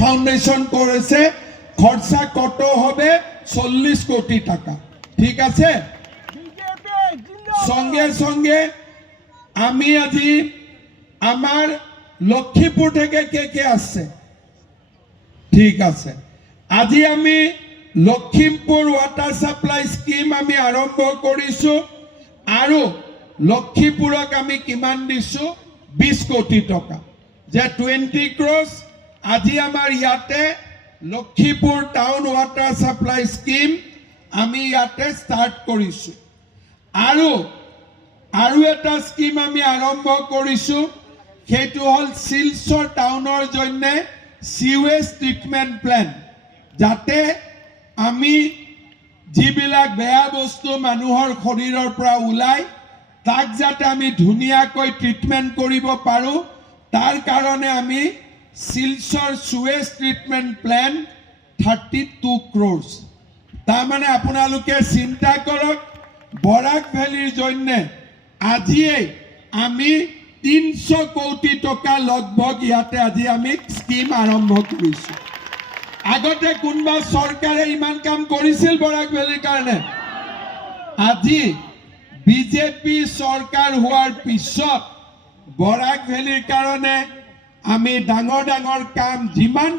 Foundation করেছে, খরচা কত হবে 40 কোটি টাকা। ঠিক আছে, সঙ্গে সঙ্গে আমি আজি আমার লক্ষ্মীপুর থেকে কে আসছে? ঠিক আছে, আজি আমি লক্ষ্মীপুর ওয়াটার সাপ্লাই স্কিম আমি আরম্ভ কৰিছো আৰু লক্ষ্মীপুরক আমি কিমান দিছো 20 কোটি টাকা, যে 20 crores আজি আমার ইয়াতে Lakshmipur town water supply scheme আমি ইয়াতে স্টার্ট কৰিছো। আৰু এটা স্কিম আমি আৰম্ভ কৰিছো, সেইটো হল শিলচৰ টাউনৰ জন্য সিৱেজ ট্ৰিটমেন্ট প্ল্যান, যাতে আমি যিবিলাক বেয়া বস্তু মানুহৰ শৰীৰৰ পৰা ওলাই তাক যাতে আমি ধুনীয়াকৈ ট্ৰিটমেন্ট কৰিব পাৰো, তাৰ কাৰণে আমি শিলচৰ সুৱেজ ট্ৰিটমেন্ট প্ল্যান 32 crores। তাৰ মানে আপোনালোকে চিন্তা কৰক, বৰাক ভ্যালিৰ জন্য আজিয়ে আমি 300 কোটি টাকা লগভগ ইয়াতে আজি আমি স্কিম আৰম্ভ কৰিছো। আগতে কোনবা চৰকাৰে ইমান কাম কৰিছিল বৰাক ভ্যালিৰ কাৰণে? আজি বিজেপি চৰকাৰ হোৱাৰ পিছত বৰাক ভ্যালিৰ কাৰণে আমি ডাঙৰ ডাঙৰ কাম যিমান